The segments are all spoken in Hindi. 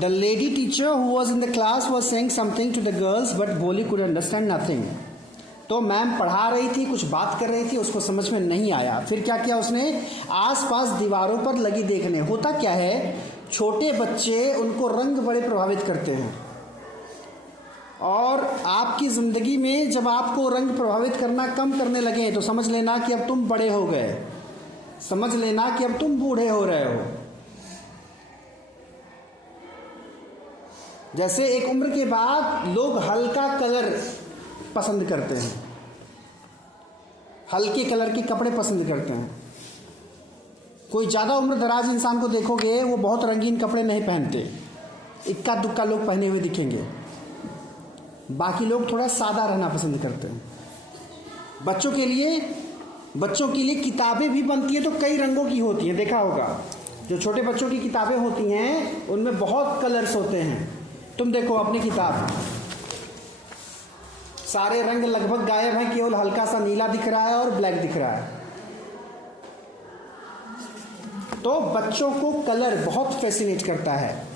The lady teacher who was in the class was saying something to the girls but Bholi could understand nothing. तो मैम पढ़ा रही थी, कुछ बात कर रही थी, उसको समझ में नहीं आया। फिर क्या किया उसने, आसपास दीवारों पर लगी देखने। होता क्या है, छोटे बच्चे, उनको रंग बड़े प्रभावित करते हैं, और आपकी ज़िंदगी में जब आपको रंग प्रभावित करना कम करने लगे तो समझ लेना कि अब तुम बड़े हो गए, समझ लेना कि अब तुम बूढ़े हो रहे हो। जैसे एक उम्र के बाद लोग हल्का कलर पसंद करते हैं, हल्के कलर के कपड़े पसंद करते हैं। कोई ज़्यादा उम्र दराज इंसान को देखोगे वो बहुत रंगीन कपड़े नहीं पहनते, इक्का दुक्का लोग पहने हुए दिखेंगे। बाकी लोग थोड़ा सादा रहना पसंद करते हैं। बच्चों के लिए किताबें भी बनती है तो कई रंगों की होती हैं, देखा होगा। जो छोटे बच्चों की किताबें होती हैं उनमें बहुत कलर्स होते हैं। तुम देखो अपनी किताब, सारे रंग लगभग गायब हैं, केवल हल्का सा नीला दिख रहा है और ब्लैक दिख रहा है। तो बच्चों को कलर बहुत फैसिनेट करता है।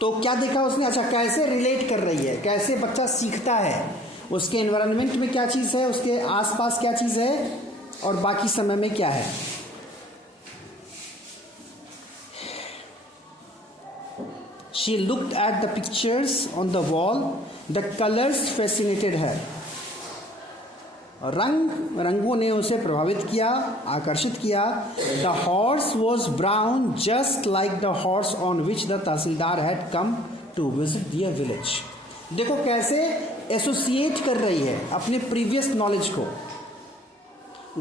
तो क्या देखा उसने, अच्छा कैसे रिलेट कर रही है, कैसे बच्चा सीखता है, उसके एनवायरनमेंट में क्या चीज़ है, उसके आसपास क्या चीज़ है, और बाकी समय में क्या है। She looked at the pictures on the wall. The colors fascinated her. रंगों ने उसे प्रभावित किया, आकर्षित किया। The horse was brown, just like the horse on which the tehsildar had come to visit their village. देखो कैसे एसोसिएट कर रही है अपने प्रीवियस नॉलेज को।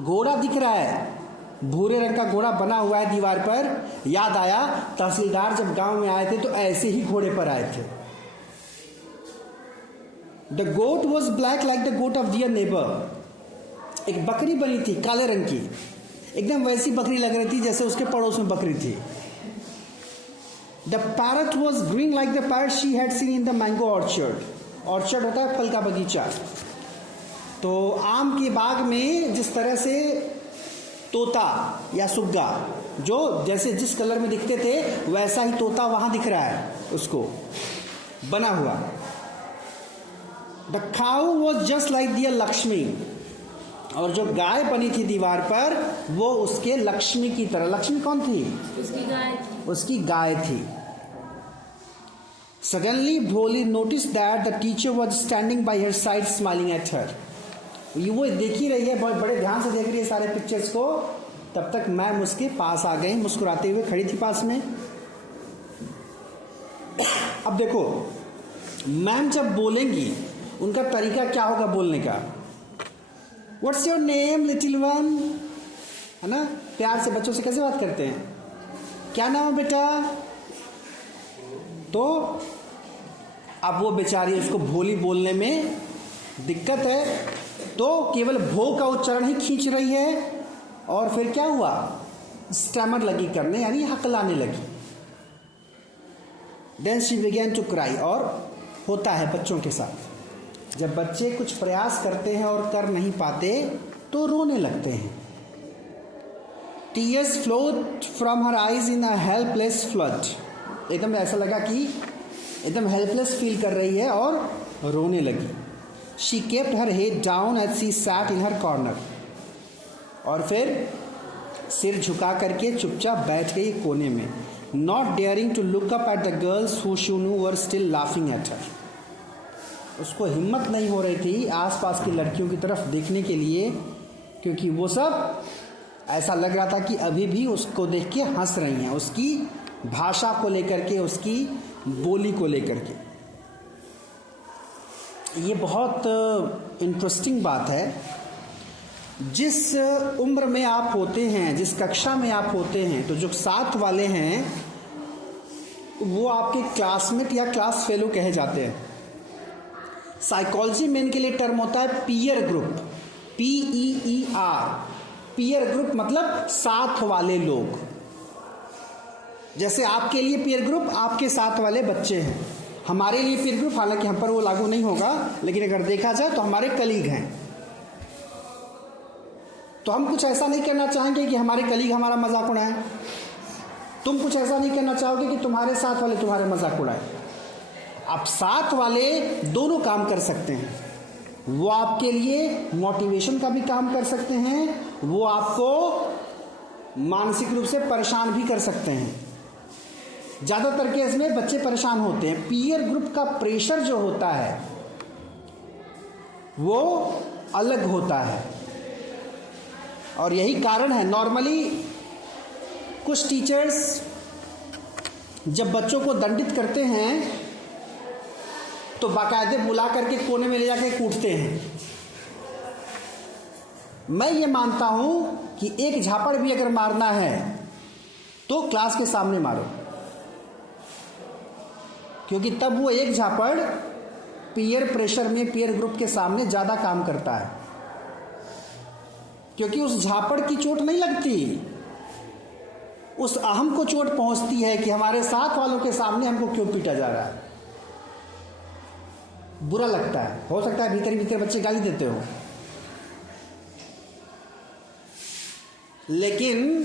घोड़ा दिख रहा है, भूरे रंग का घोड़ा बना हुआ है दीवार पर। याद आया तहसीलदार जब गांव में आए थे तो ऐसे ही घोड़े पर आए थे। The goat was black like the goat of their neighbour. एक बकरी बनी थी काले रंग की, एकदम वैसी बकरी लग रही थी जैसे उसके पड़ोस में बकरी थी। The parrot was green like the parrot she had seen in the mango orchard. Orchard होता है फल का बगीचा। तो आम के बाग में जिस तरह से तोता या सुग्गा जो जैसे जिस कलर में दिखते थे वैसा ही तोता वहां दिख रहा है उसको बना हुआ। The cow was just like dear Lakshmi. और जो गाय बनी थी दीवार पर वो उसके लक्ष्मी की तरह। लक्ष्मी कौन थी? उसकी गाय थी। सडनली भोली notice that the teacher was standing by her side smiling at her. वो देख ही रही है, बहुत बड़े ध्यान से देख रही है सारे पिक्चर्स को। तब तक मैम उसके पास आ गई, मुस्कुराते हुए खड़ी थी पास में। अब देखो मैम जब बोलेंगी उनका तरीका क्या होगा बोलने का। What's your name little one, है ना, प्यार से बच्चों से कैसे बात करते हैं, क्या नाम है बेटा। तो अब वो बेचारी उसको भोली बोलने में दिक्कत है तो केवल भो का उच्चारण ही खींच रही है। और फिर क्या हुआ, स्टैमर लगी करने, यानी हकलाने लगी। Then she began to cry. और होता है बच्चों के साथ, जब बच्चे कुछ प्रयास करते हैं और कर नहीं पाते तो रोने लगते हैं। Tears flowed from her eyes in a helpless flood. एकदम ऐसा लगा कि एकदम हेल्पलेस फील कर रही है और रोने लगी। She kept her head down as she sat in her corner. और फिर सिर झुका करके चुपचाप बैठ गई कोने में। Not daring to look up at the girls who she knew were still laughing at her. उसको हिम्मत नहीं हो रही थी आसपास की लड़कियों की तरफ देखने के लिए, क्योंकि वो सब ऐसा लग रहा था कि अभी भी उसको देख के हंस रही हैं, उसकी भाषा को लेकर के, उसकी बोली को लेकर के। ये बहुत इंटरेस्टिंग बात है। जिस उम्र में आप होते हैं, जिस कक्षा में आप होते हैं, तो जो साथ वाले हैं वो आपके क्लासमेट या क्लास फेलो कहे जाते हैं। साइकोलॉजी में इनके लिए टर्म होता है peer group, PEER। Peer group मतलब साथ वाले लोग। जैसे आपके लिए पीयर ग्रुप आपके साथ वाले बच्चे हैं, हमारे लिए पीयर ग्रुप, हालांकि हम पर वो लागू नहीं होगा, लेकिन अगर देखा जाए तो हमारे कलीग हैं। तो हम कुछ ऐसा नहीं करना चाहेंगे कि हमारे कलीग हमारा मजाक उड़ाएं। तुम कुछ ऐसा नहीं करना चाहोगे कि तुम्हारे साथ वाले तुम्हारे मजाक उड़ाए। अब साथ वाले दोनों काम कर सकते हैं, वो आपके लिए मोटिवेशन का भी काम कर सकते हैं, वो आपको मानसिक रूप से परेशान भी कर सकते हैं। ज़्यादातर केस में बच्चे परेशान होते हैं। पीयर ग्रुप का प्रेशर जो होता है वो अलग होता है, और यही कारण है नॉर्मली कुछ टीचर्स जब बच्चों को दंडित करते हैं तो बाकायदे बुला करके कोने में ले जाके कूटते हैं। मैं ये मानता हूं कि एक झापड़ भी अगर मारना है तो क्लास के सामने मारो, क्योंकि तब वो एक झापड़ पीयर प्रेशर में, पीयर ग्रुप के सामने ज़्यादा काम करता है, क्योंकि उस झापड़ की चोट नहीं लगती, उस अहम को चोट पहुंचती है कि हमारे साथ वालों के सामने हमको क्यों पीटा जा रहा है। बुरा लगता है, हो सकता है भीतर भीतर बच्चे गाली देते हो, लेकिन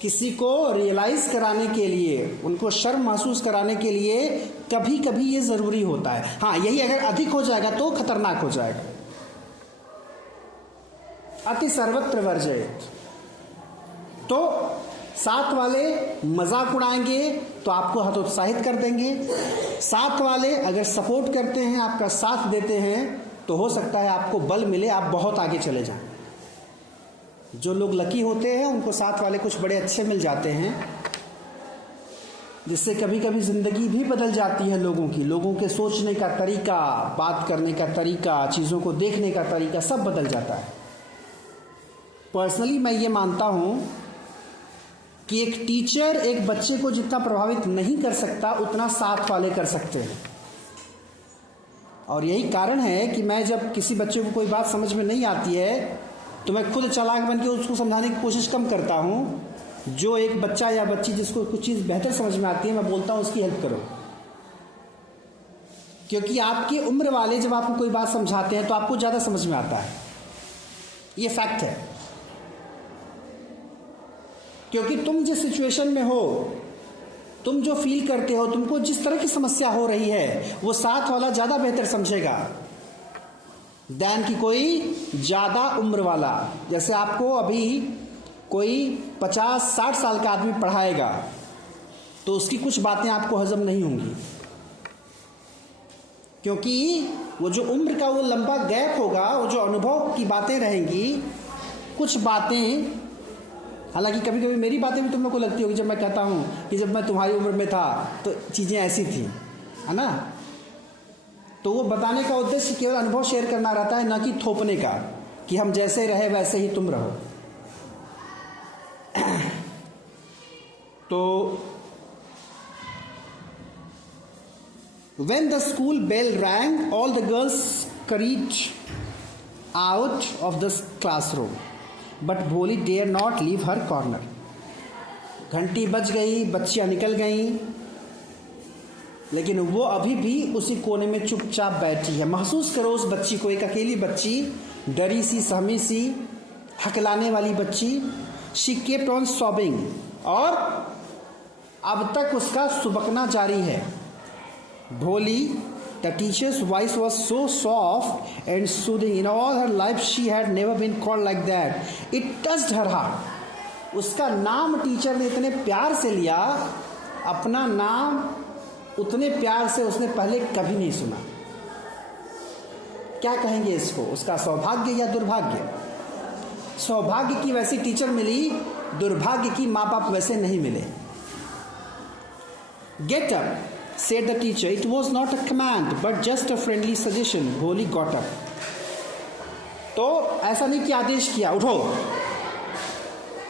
किसी को रियलाइज कराने के लिए, उनको शर्म महसूस कराने के लिए कभी कभी ये जरूरी होता है। हाँ, यही अगर अधिक हो जाएगा तो खतरनाक हो जाएगा। अति सर्वत्र वर्जयेत। तो साथ वाले मजाक उड़ाएंगे तो आपको हतोत्साहित कर देंगे, साथ वाले अगर सपोर्ट करते हैं, आपका साथ देते हैं, तो हो सकता है आपको बल मिले, आप बहुत आगे चले जाएं। जो लोग लकी होते हैं उनको साथ वाले कुछ बड़े अच्छे मिल जाते हैं, जिससे कभी कभी ज़िंदगी भी बदल जाती है लोगों की। लोगों के सोचने का तरीका, बात करने का तरीका, चीज़ों को देखने का तरीका सब बदल जाता है। पर्सनली मैं ये मानता हूँ कि एक टीचर एक बच्चे को जितना प्रभावित नहीं कर सकता उतना साथ वाले कर सकते हैं। और यही कारण है कि मैं जब किसी बच्चे को कोई बात समझ में नहीं आती है तो मैं खुद चालाक बन के उसको समझाने की कोशिश कम करता हूँ। जो एक बच्चा या बच्ची जिसको कुछ चीज़ बेहतर समझ में आती है, मैं बोलता हूँ उसकी हेल्प करो, क्योंकि आपकी उम्र वाले जब आपको कोई बात समझाते हैं तो आपको ज़्यादा समझ में आता है। ये फैक्ट है, क्योंकि तुम जिस सिचुएशन में हो, तुम जो फील करते हो, तुमको जिस तरह की समस्या हो रही है, वो साथ वाला ज़्यादा बेहतर समझेगा दैन कि कोई ज़्यादा उम्र वाला। जैसे आपको अभी कोई 50-60 साल का आदमी पढ़ाएगा तो उसकी कुछ बातें आपको हजम नहीं होंगी, क्योंकि वो जो उम्र का वो लंबा गैप होगा, वो जो अनुभव की बातें रहेंगी, कुछ बातें, हालांकि कभी कभी मेरी बातें भी तुम लोग को लगती होगी जब मैं कहता हूँ कि जब मैं तुम्हारी उम्र में था तो चीज़ें ऐसी थी, है ना। तो वो बताने का उद्देश्य केवल अनुभव शेयर करना रहता है, ना कि थोपने का कि हम जैसे रहे वैसे ही तुम रहो। तो when the school bell rang, all the girls scurried out of the classroom, but Bholi dare not leave her corner. घंटी बज गई, बच्चियां निकल गईं, लेकिन वो अभी भी उसी कोने में चुपचाप बैठी है। महसूस करो उस बच्ची को, एक अकेली बच्ची, डरी सी, सहमी सी, हकलाने वाली बच्ची। शी केप्ट ऑन सॉबिंग, और अब तक उसका सुबकना जारी है। Bholi, the teacher's voice was so soft and soothing, in all her life she had never been called like that, it touched her heart. उसका नाम टीचर ने इतने प्यार से लिया, अपना नाम उतने प्यार से उसने पहले कभी नहीं सुना। क्या कहेंगे इसको, उसका सौभाग्य या दुर्भाग्य? सौभाग्य की वैसी टीचर मिली, दुर्भाग्य की माँ बाप वैसे नहीं मिले। Get up, said the teacher. It was not a command but just a friendly suggestion. Bholi got up. तो ऐसा नहीं कि आदेश किया उठो,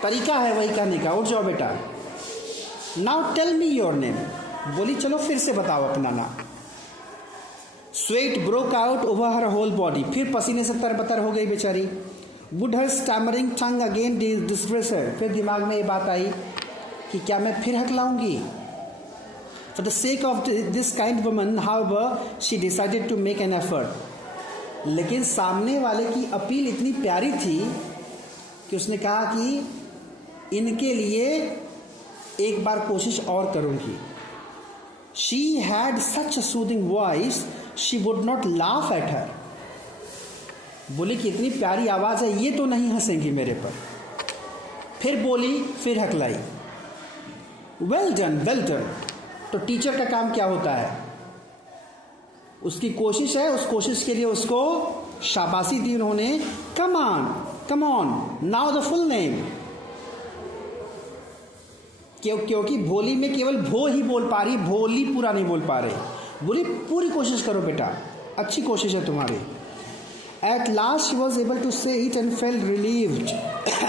तरीका है वही कहने का, उठ जाओ बेटा। Now tell me your name. बोली चलो फिर से बताओ अपना नाम। Sweat broke out over her whole body. फिर पसीने से तरबतर हो गई बेचारी। Would her stammering tongue again distress her? फिर दिमाग में ये बात आई कि क्या मैं फिर हकलाऊंगी? For the sake of this kind woman, however, she decided to make an effort. लेकिन सामने वाले की अपील इतनी प्यारी थी कि उसने कहा कि इनके लिए एक बार कोशिश और करूँगी। She had such a soothing voice she would not laugh at her. बोली कि इतनी प्यारी आवाज़ है, ये तो नहीं हंसेंगी मेरे पर। फिर बोली, फिर हकलाई। Well done, well done. तो टीचर का काम क्या होता है? उसकी कोशिश है, उस कोशिश के लिए उसको शाबाशी दी उन्होंने। Come on, come on, now the full name. क्योंकि भोली में केवल भो ही बोल पा रही, भोली पूरा नहीं बोल पा रही। बोली पूरी कोशिश करो बेटा, अच्छी कोशिश है तुम्हारी। At last she was able to say it and felt relieved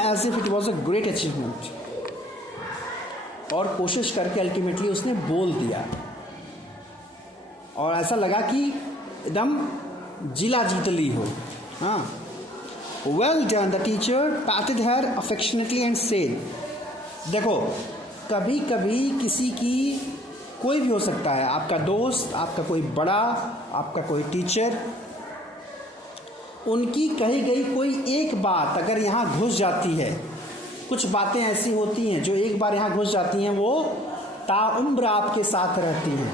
as if it was a great achievement. और कोशिश करके अल्टीमेटली उसने बोल दिया और ऐसा लगा कि एकदम जिला जीत ली हो। हाँ, well done. The teacher पैटेड her affectionately and said, देखो कभी कभी किसी की, कोई भी हो सकता है, आपका दोस्त, आपका कोई बड़ा, आपका कोई टीचर, उनकी कही गई कोई एक बात अगर यहाँ घुस जाती है, कुछ बातें ऐसी होती हैं जो एक बार यहाँ घुस जाती हैं वो ताउम्र आपके साथ रहती हैं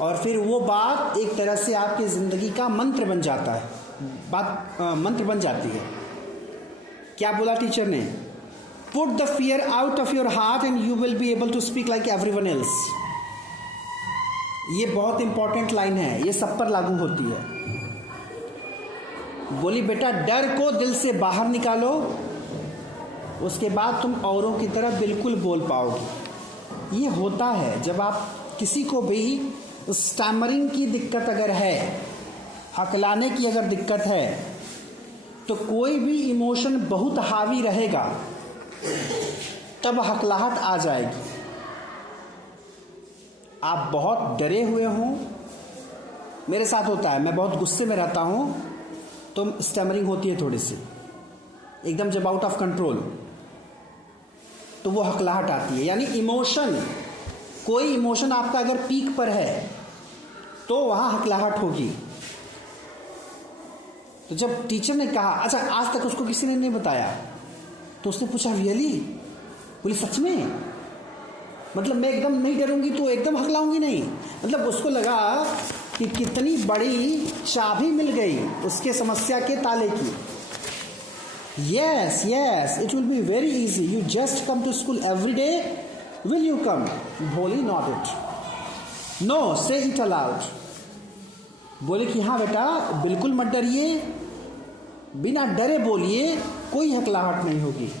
और फिर वो बात एक तरह से आपकी ज़िंदगी का मंत्र बन जाता है, मंत्र बन जाती है। क्या बोला टीचर ने? Put the fear out of your heart and you will be able to speak like everyone else. ये बहुत इंपॉर्टेंट लाइन है, ये सब पर लागू होती है। बोली बेटा डर को दिल से बाहर निकालो, उसके बाद तुम औरों की तरह बिल्कुल बोल पाओगे। ये होता है जब आप किसी को भी स्टैमरिंग की दिक्कत अगर है, हकलाने की अगर दिक्कत है, तो कोई भी इमोशन बहुत हावी रहेगा तब हकलाहट आ जाएगी। आप बहुत डरे हुए हों, मेरे साथ होता है, मैं बहुत गुस्से में रहता हूं तो स्टैमरिंग होती है थोड़ी सी, एकदम जब आउट ऑफ कंट्रोल तो वो हकलाहट आती है। यानी इमोशन, कोई इमोशन आपका अगर पीक पर है तो वहाँ हकलाहट होगी। तो जब टीचर ने कहा, अच्छा आज तक उसको किसी ने नहीं बताया, तो उसने पूछा रियली? बोली सच में? मतलब मैं एकदम नहीं डरूंगी तो एकदम हकलाऊंगी नहीं? मतलब उसको लगा कि कितनी बड़ी चाबी मिल गई उसके समस्या के ताले की। Yes, yes, it will be very easy. You just come to school every day. Will you come? बोली not it. No, say it aloud. बोले कि हाँ बेटा बिल्कुल मत डरिए, बिना डरे बोलिए, कोई हकलाहट नहीं होगी।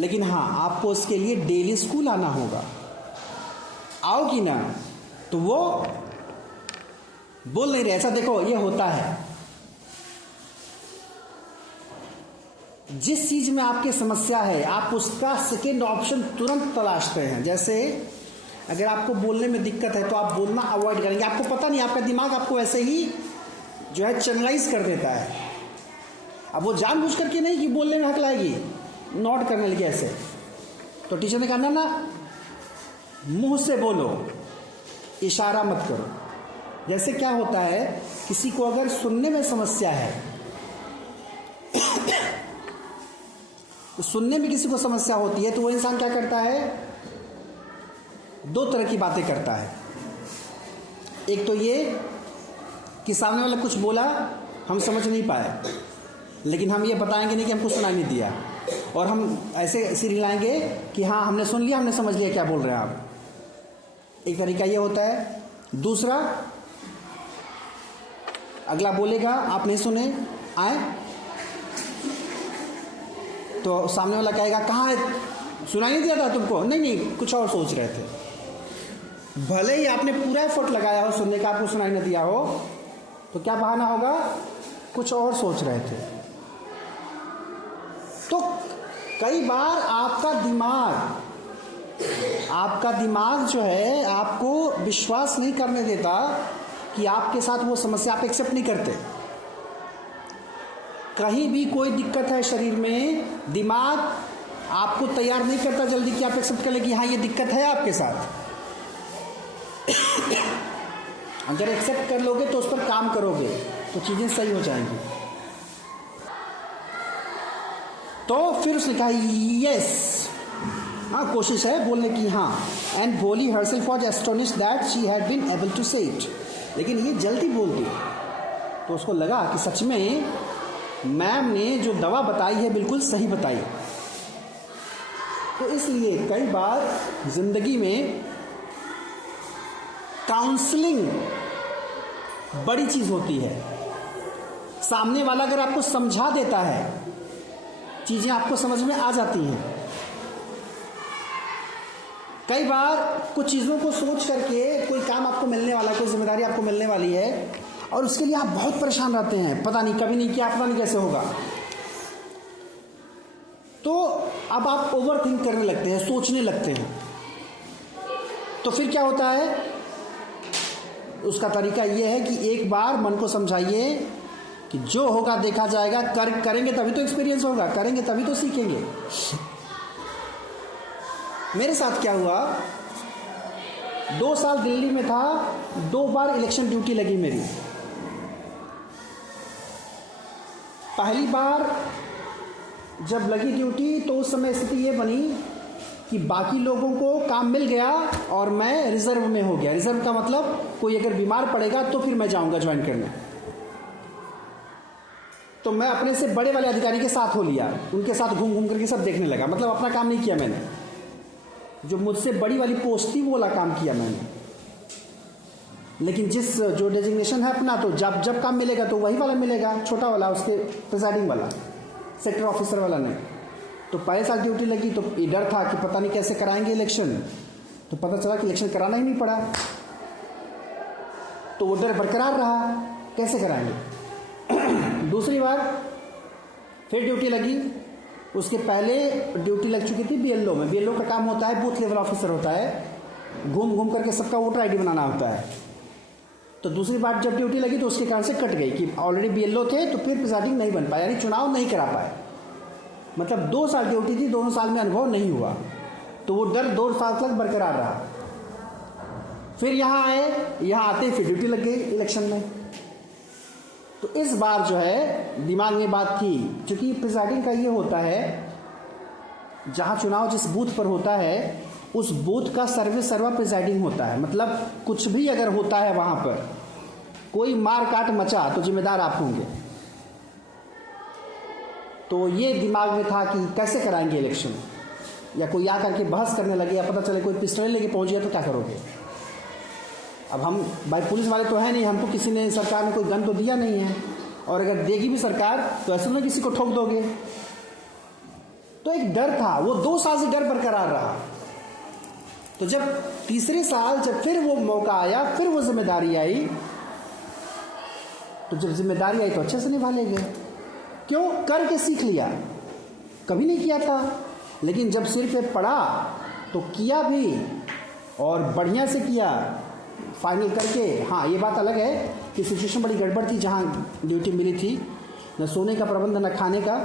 लेकिन हाँ, आपको उसके लिए डेली स्कूल आना होगा। आओगी ना? तो वो बोल नहीं रहे। ऐसा देखो, ये होता है जिस चीज में आपकी समस्या है आप उसका सेकेंड ऑप्शन तुरंत तलाशते हैं। जैसे अगर आपको बोलने में दिक्कत है तो आप बोलना अवॉइड करेंगे। आपको पता नहीं, आपका दिमाग आपको ऐसे ही जो है चैनलाइज कर देता है। अब वो जानबूझ करके नहीं कि बोलने में हकलाएगी, नोट करने लगे ऐसे। तो टीचर ने कहा ना, मुंह से बोलो, इशारा मत करो। जैसे क्या होता है, किसी को अगर सुनने में समस्या है तो सुनने में किसी को समस्या होती है तो वो इंसान क्या करता है, दो तरह की बातें करता है। एक तो ये कि सामने वाला कुछ बोला, हम समझ नहीं पाए, लेकिन हम ये बताएंगे नहीं कि हमको सुनाई नहीं दिया, और हम ऐसे सिर हिलाएंगे कि हाँ हमने सुन लिया, हमने समझ लिया क्या बोल रहे हैं आप। एक तरीका ये होता है। दूसरा, अगला बोलेगा, आप नहीं सुने, आए तो सामने वाला कहेगा कहाँ है, सुनाई नहीं दिया था तुमको? नहीं नहीं, कुछ और सोच रहे थे। भले ही आपने पूरा एफर्ट लगाया हो सुनने का, आपको सुनाई न दिया हो, तो क्या बहाना होगा, कुछ और सोच रहे थे। तो कई बार आपका दिमाग जो है आपको विश्वास नहीं करने देता कि आपके साथ वो समस्या, आप एक्सेप्ट नहीं करते। कहीं भी कोई दिक्कत है शरीर में, दिमाग आपको तैयार नहीं करता जल्दी कि आप एक्सेप्ट कर ले कि हाँ ये दिक्कत है आपके साथ। अगर एक्सेप्ट कर लोगे तो उस पर काम करोगे तो चीज़ें सही हो जाएंगी। तो फिर उसने कहा यस, हाँ, कोशिश है बोलने की, हाँ। And Bholi herself was astonished that she had been able to say it, लेकिन ये जल्दी बोल दी तो उसको लगा कि सच में मैम ने जो दवा बताई है बिल्कुल सही बताई। तो इसलिए कई बार जिंदगी में काउंसलिंग बड़ी चीज होती है। सामने वाला अगर आपको समझा देता है, चीजें आपको समझ में आ जाती हैं। कई बार कुछ चीज़ों को सोच करके कोई काम आपको मिलने वाला, कोई जिम्मेदारी आपको मिलने वाली है और उसके लिए आप बहुत परेशान रहते हैं, पता नहीं कभी नहीं किया, पता नहीं कैसे होगा। तो अब आप ओवर थिंक करने लगते हैं, सोचने लगते हैं। तो फिर क्या होता है, उसका तरीका यह है कि एक बार मन को समझाइए कि जो होगा देखा जाएगा, करेंगे तभी तो एक्सपीरियंस होगा, करेंगे तभी तो सीखेंगे। मेरे साथ क्या हुआ, 2 साल दिल्ली में था, 2 बार इलेक्शन ड्यूटी लगी मेरी। पहली बार जब लगी ड्यूटी तो उस समय स्थिति ये बनी कि बाकी लोगों को काम मिल गया और मैं रिजर्व में हो गया। रिजर्व का मतलब कोई अगर बीमार पड़ेगा तो फिर मैं जाऊंगा ज्वाइन करने। तो मैं अपने से बड़े वाले अधिकारी के साथ हो लिया, उनके साथ घूम घूम करके सब देखने लगा। मतलब अपना काम नहीं किया मैंने, जो मुझसे बड़ी वाली पोस्ट थी वो वाला काम किया मैंने। लेकिन जो डेजिग्नेशन है अपना, तो जब काम मिलेगा तो वही वाला मिलेगा, छोटा वाला, उसके प्रिजाइडिंग वाला, सेक्टर ऑफिसर वाला नहीं। तो पहले साल ड्यूटी लगी तो ये डर था कि पता नहीं कैसे कराएंगे इलेक्शन। तो पता चला कि इलेक्शन कराना ही नहीं पड़ा। तो वो डर बरकरार रहा, कैसे कराएंगे। दूसरी बार फिर ड्यूटी लगी, उसके पहले ड्यूटी लग चुकी थी बीएलओ में। बीएलओ का काम होता है, बूथ लेवल ऑफिसर होता है, घूम घूम करके सबका वोटर आईडी बनाना होता है। तो दूसरी बार जब ड्यूटी लगी तो उसके कारण से कट गई कि ऑलरेडी बीएलओ थे, तो फिर प्रिजाइडिंग नहीं बन पाया, यानी चुनाव नहीं करा पाए। मतलब 2 साल ड्यूटी थी, दोनों साल में अनुभव नहीं हुआ, तो वो डर 2 साल तक बरकरार रहा। फिर यहाँ आए, यहाँ आते फिर ड्यूटी लग गई इलेक्शन में। तो इस बार जो है दिमाग में बात थी, क्योंकि प्रिजाइडिंग का ये होता है, जहाँ चुनाव जिस बूथ पर होता है उस बूथ का सर्वा प्रिजाइडिंग होता है। मतलब कुछ भी अगर होता है वहाँ पर, कोई मार काट मचा तो जिम्मेदार आप होंगे। तो ये दिमाग में था कि कैसे कराएंगे इलेक्शन, या कोई आकर के बहस करने लगे, या पता चले कोई पिस्टल लेके पहुँच गया तो क्या करोगे। अब हम भाई पुलिस वाले तो है नहीं, हमको किसी ने, सरकार ने कोई गन तो दिया नहीं है, और अगर देगी भी सरकार तो ऐसे ना किसी को ठोक दोगे। तो एक डर था, वो 2 साल से डर बरकरार रहा। तो जब तीसरे साल जब फिर वो मौका आया, फिर वो जिम्मेदारी आई, तो जब जिम्मेदारी आई तो अच्छे से निभा ले गए। क्यों? करके सीख लिया, कभी नहीं किया था, लेकिन जब सिर पे पड़ा तो किया भी, और बढ़िया से किया, फाइनल करके। हाँ, ये बात अलग है कि सिचुएशन बड़ी गड़बड़ थी जहाँ ड्यूटी मिली थी, न सोने का प्रबंध न खाने का,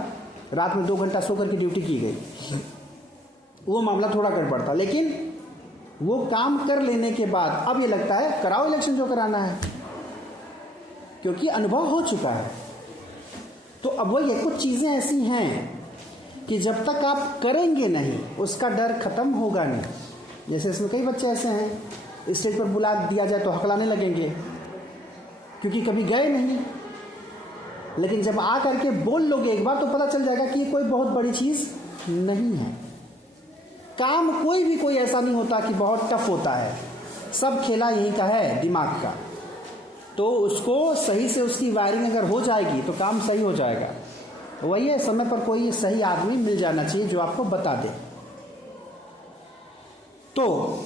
रात में 2 घंटा सो करके ड्यूटी की गई। वो मामला थोड़ा गड़बड़ था, लेकिन वो काम कर लेने के बाद अब ये लगता है कराओ इलेक्शन जो कराना है, क्योंकि अनुभव हो चुका है। तो अब वही कुछ चीज़ें ऐसी हैं कि जब तक आप करेंगे नहीं उसका डर खत्म होगा नहीं। जैसे इसमें कई बच्चे ऐसे हैं, स्टेज पर बुला दिया जाए तो हकलाने लगेंगे, क्योंकि कभी गए नहीं। लेकिन जब आ करके बोल लोगे एक बार तो पता चल जाएगा कि ये कोई बहुत बड़ी चीज़ नहीं है। काम कोई ऐसा नहीं होता कि बहुत टफ होता है, सब खेला यहीं का है, दिमाग का। तो उसको सही से उसकी वायरिंग अगर हो जाएगी तो काम सही हो जाएगा। वही है, समय पर कोई सही आदमी मिल जाना चाहिए जो आपको बता दे। तो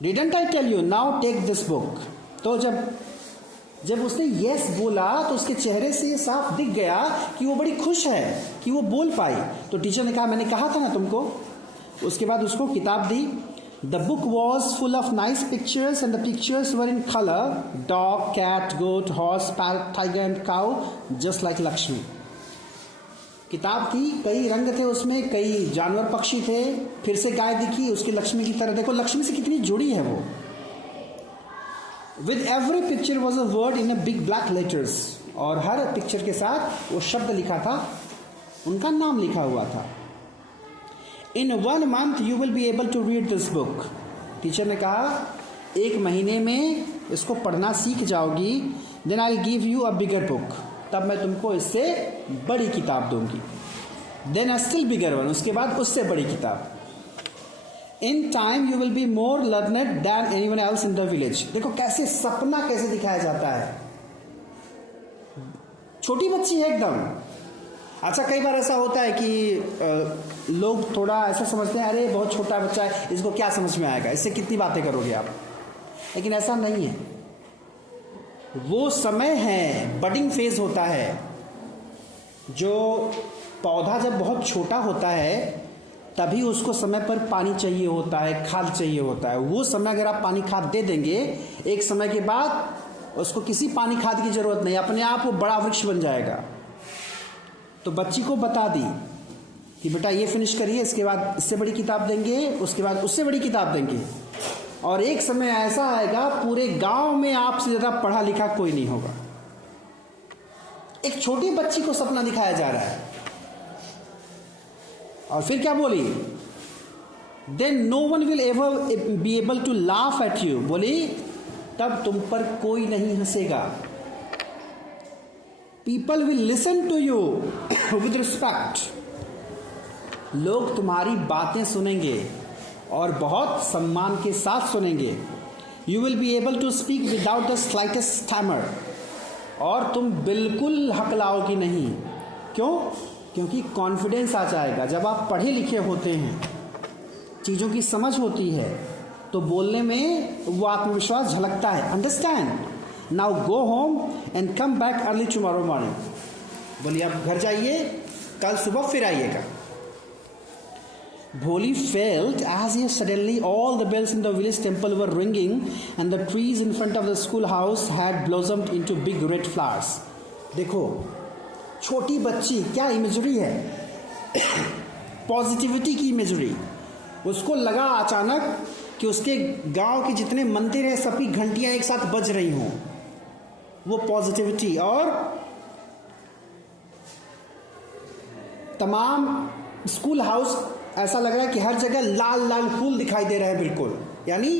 didn't I tell you, now take this book. तो जब उसने यस बोला तो उसके चेहरे से ये साफ दिख गया कि वो बड़ी खुश है कि वो बोल पाई। तो टीचर ने कहा, मैंने कहा था ना तुमको। उसके बाद उसको किताब दी। The book was full of nice pictures and the pictures were in colour, dog, cat, goat, horse, parrot, tiger and cow, just like Lakshmi. किताब थी, कई रंग थे उसमें, कई जानवर पक्षी थे। फिर से गाय दिखी, उसकी लक्ष्मी की तरह। देखो लक्ष्मी से कितनी जुड़ी है वो। With every picture was a word in a big black letters, और हर पिक्चर के साथ वो शब्द लिखा था, उनका नाम लिखा हुआ था। In 1 month you will be able to read this book. Teacher ने कहा 1 महीने में इसको पढ़ना सीख जाओगी। Then I give you a bigger book, तब मैं तुमको इससे बड़ी किताब दूंगी। Then a still bigger one, उसके बाद उससे बड़ी किताब। In time you will be more learned than anyone else in the village. देखो कैसे सपना कैसे दिखाया जाता है, छोटी बच्ची है एकदम। अच्छा, कई बार ऐसा होता है कि लोग थोड़ा ऐसा समझते हैं, अरे बहुत छोटा बच्चा है, इसको क्या समझ में आएगा, इससे कितनी बातें करोगे आप। लेकिन ऐसा नहीं है, वो समय है, बडिंग फेज होता है। जो पौधा जब बहुत छोटा होता है तभी उसको समय पर पानी चाहिए होता है, खाद चाहिए होता है। वो समय अगर आप पानी खाद दे देंगे, एक समय के बाद उसको किसी पानी खाद की जरूरत नहीं, अपने आप वो बड़ा वृक्ष बन जाएगा। तो बच्ची को बता दी कि बेटा ये फिनिश करिए, इसके बाद इससे बड़ी किताब देंगे, उसके बाद उससे बड़ी किताब देंगे। और एक समय ऐसा आएगा पूरे गांव में आपसे ज़्यादा पढ़ा लिखा कोई नहीं होगा। एक छोटी बच्ची को सपना दिखाया जा रहा है। और फिर क्या बोली? Then no one will ever be able to laugh at you. बोली तब तुम पर कोई नहीं हंसेगा। People will listen to you with respect. लोग तुम्हारी बातें सुनेंगे और बहुत सम्मान के साथ सुनेंगे। You will be able to speak without the slightest stammer. और तुम बिल्कुल हकलाओगी नहीं। क्यों? क्योंकि कॉन्फिडेंस आ जाएगा। जब आप पढ़े लिखे होते हैं, चीज़ों की समझ होती है, तो बोलने में वो आत्मविश्वास झलकता है। Understand? Now go home and come back early tomorrow morning. बोलिए आप घर जाइए, कल सुबह फिर आइएगा। Bholi felt as if suddenly all the bells in the village temple were ringing and the trees in front of the schoolhouse had blossomed into big red flowers. देखो छोटी बच्ची, क्या इमेजरी है, पॉजिटिविटी की इमेजरी। उसको लगा अचानक कि उसके गांव के जितने मंदिर हैं सबकी घंटियां एक साथ बज रही हों। वो पॉजिटिविटी, और तमाम स्कूल हाउस ऐसा लग रहा है कि हर जगह लाल लाल फूल दिखाई दे रहे हैं बिल्कुल। यानी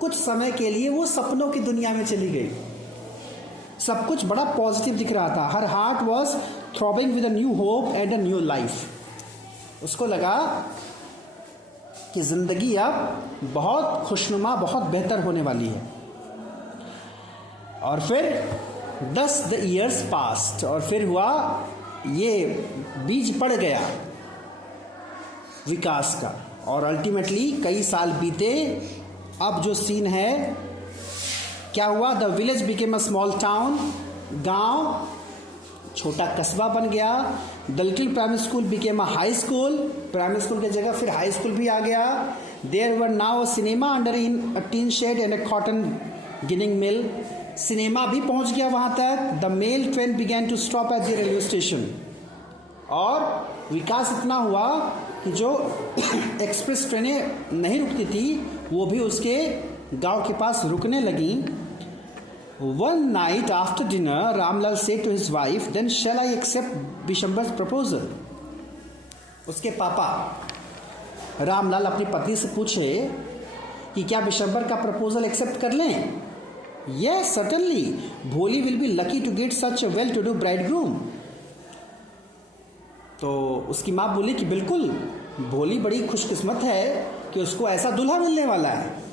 कुछ समय के लिए वो सपनों की दुनिया में चली गई। सब कुछ बड़ा पॉजिटिव दिख रहा था। Her heart was throbbing with a new hope and a new life. उसको लगा कि जिंदगी अब बहुत खुशनुमा, बहुत बेहतर होने वाली है। और फिर 10 years passed, और फिर हुआ, ये बीज पड़ गया विकास का, और अल्टीमेटली कई साल बीते। अब जो सीन है, क्या हुआ? The village became a small town. गांव छोटा कस्बा बन गया। The little primary school became a high school. Primary school की जगह फिर हाई स्कूल भी आ गया। There were now a cinema under in a tin shed and a cotton ginning mill. Cinema भी पहुंच गया वहां तक। The mail train began to stop at the railway station. और विकास इतना हुआ कि जो एक्सप्रेस ट्रेनें नहीं रुकती थी वो भी उसके गांव के पास रुकने लगी। One night after dinner Ramlal said to his wife, then shall I accept Bishambar's proposal. उसके पापा रामलाल अपनी पत्नी से पूछे कि क्या बिशंबर का प्रपोजल एक्सेप्ट कर लें? Yes certainly, Bholi will be lucky to get such a well to do bridegroom. तो उसकी माँ बोली कि बिल्कुल, भोली बड़ी खुशकिस्मत है कि उसको ऐसा दूल्हा मिलने वाला है।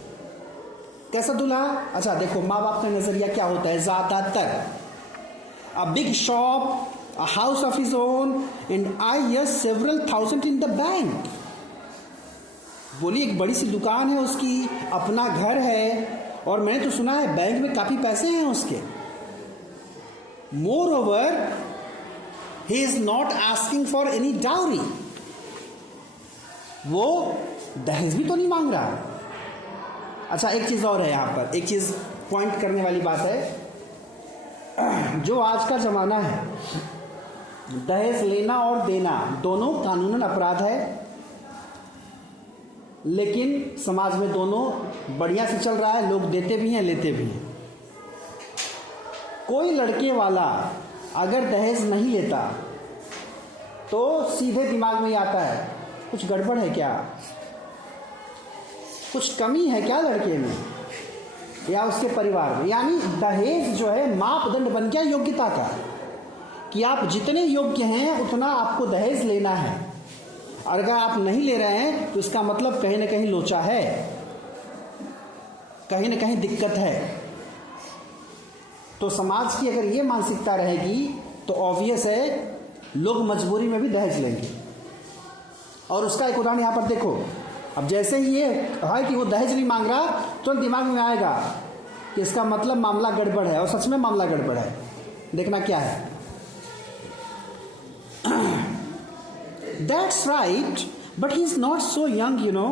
कैसा दूल्हा? अच्छा देखो, माँ बाप का नजरिया क्या होता है ज्यादातर, a big shop, a house of his own and I yes several thousand in the bank. बोली एक बड़ी सी दुकान है उसकी, अपना घर है, और मैंने तो सुना है बैंक में काफी पैसे हैं उसके। More over he is not asking for any dowry. वो दहेज भी तो नहीं मांग रहा। अच्छा एक चीज और है यहाँ पर, एक चीज पॉइंट करने वाली बात है। जो आज का जमाना है, दहेज लेना और देना दोनों कानूनन अपराध है, लेकिन समाज में दोनों बढ़िया से चल रहा है। लोग देते भी हैं, लेते भी हैं। कोई लड़के वाला अगर दहेज नहीं लेता तो सीधे दिमाग में आता है कुछ गड़बड़ है क्या, कुछ कमी है क्या लड़के में या उसके परिवार में। यानी दहेज जो है मापदंड बन गया योग्यता का कि आप जितने योग्य हैं उतना आपको दहेज लेना है, और अगर आप नहीं ले रहे हैं तो इसका मतलब कहीं ना कहीं लोचा है, कहीं ना कहीं दिक्कत है। तो समाज की अगर ये मानसिकता रहेगी तो ऑब्वियस है लोग मजबूरी में भी दहेज लेंगे। और उसका एक उदाहरण यहाँ पर देखो, अब जैसे ही ये है कि वो दहेज नहीं मांग रहा तो दिमाग में आएगा कि इसका मतलब मामला गड़बड़ है, और सच में मामला गड़बड़ है। देखना क्या है। That's right, but he's not so young, you know.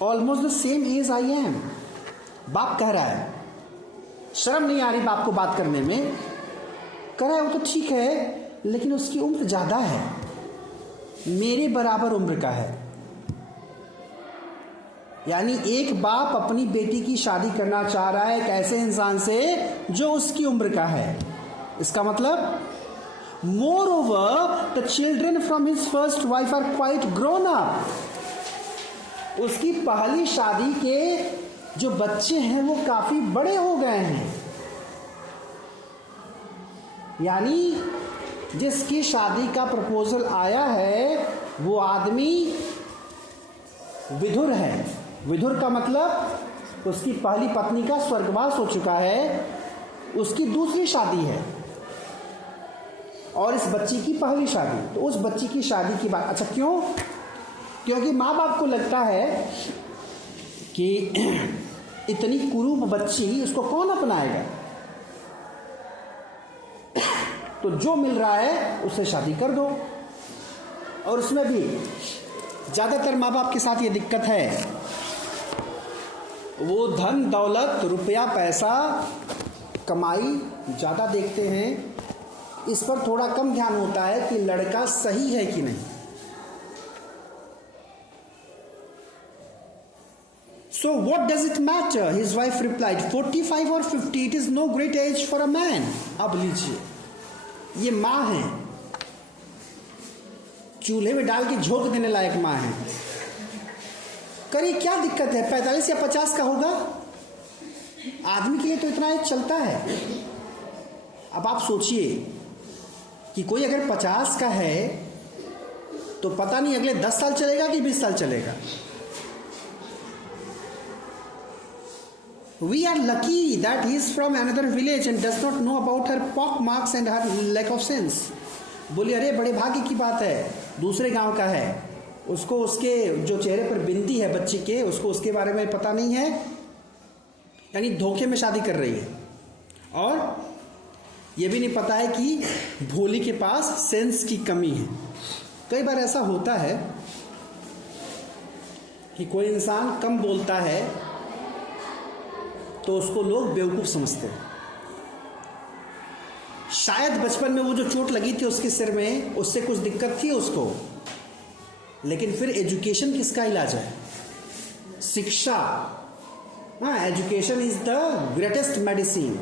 Almost the same age I am. बाप कह रहा है, शर्म नहीं आ रही बाप को बात करने में। कह रहा है वो तो ठीक है लेकिन उसकी उम्र ज़्यादा है, मेरे बराबर उम्र का है। यानी एक बाप अपनी बेटी की शादी करना चाह रहा है एक ऐसे इंसान से जो उसकी उम्र का है। इसका मतलब moreover the children from his first wife are quite grown up। उसकी पहली शादी के जो बच्चे हैं वो काफी बड़े हो गए हैं। यानी जिसकी शादी का प्रपोजल आया है वो आदमी विधुर है। विधुर का मतलब उसकी पहली पत्नी का स्वर्गवास हो चुका है, उसकी दूसरी शादी है और इस बच्ची की पहली शादी। तो उस बच्ची की शादी की बात, अच्छा क्यों? क्योंकि माँ बाप को लगता है कि इतनी कुरूप बच्ची उसको कौन अपनाएगा, तो जो मिल रहा है उससे शादी कर दो। और उसमें भी ज़्यादातर माँ बाप के साथ ये दिक्कत है, वो धन दौलत रुपया पैसा कमाई ज़्यादा देखते हैं, इस पर थोड़ा कम ध्यान होता है कि लड़का सही है कि नहीं। So what does it matter? His wife replied, 45 or 50, it is no great age for a man. अब लीजिए, ये माँ है, चूल्हे में डाल के झोंक देने लायक माँ है। करिए क्या दिक्कत है, 45 या 50 का होगा, आदमी के लिए तो इतना एज चलता है। अब आप सोचिए कि कोई अगर 50 का है तो पता नहीं अगले 10 साल चलेगा कि 20 साल चलेगा। We are lucky that he is from another village and does not know about her pock marks and her lack of sense. बोली अरे बड़े भाग्य की बात है, दूसरे गांव का है, उसको उसके जो चेहरे पर बिंदी है बच्ची के, उसको उसके बारे में पता नहीं है, यानी धोखे में शादी कर रही है। और ये भी नहीं पता है कि भोली के पास सेंस की कमी है। कई बार ऐसा होता है कि कोई इंसान कम बोलता है तो उसको लोग बेवकूफ़ समझते हैं। शायद बचपन में वो जो चोट लगी थी उसके सिर में, उससे कुछ दिक्कत थी उसको, लेकिन फिर एजुकेशन किसका इलाज है? शिक्षा। हाँ, education is the greatest medicine.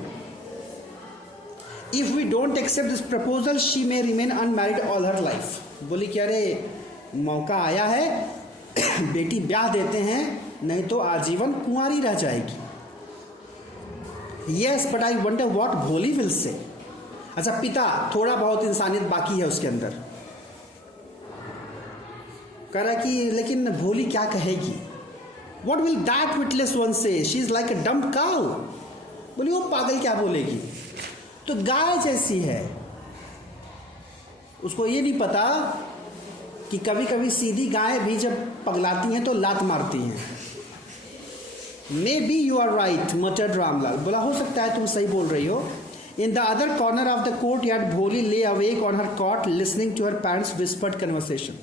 If we don't accept this proposal she may remain unmarried all her life. बोली कि अरे मौका आया है, बेटी ब्याह देते हैं, नहीं तो आजीवन कुंवारी रह जाएगी। Yes, but I wonder what भोली will say। अच्छा, पिता थोड़ा बहुत इंसानियत बाकी है उसके अंदर, कह रहा कि लेकिन भोली क्या कहेगी? What will that witless one say? She is like a dumb cow। बोली वो पागल क्या बोलेगी, तो गाय जैसी है। उसको ये नहीं पता कि कभी कभी सीधी गाय भी जब पगलाती हैं तो लात मारती हैं। Maybe you are right muttered Ramlal. बोला हो सकता है तुम सही बोल रही हो। In the other corner of the courtyard Bholi lay awake on her cot listening to her parents whispered conversation.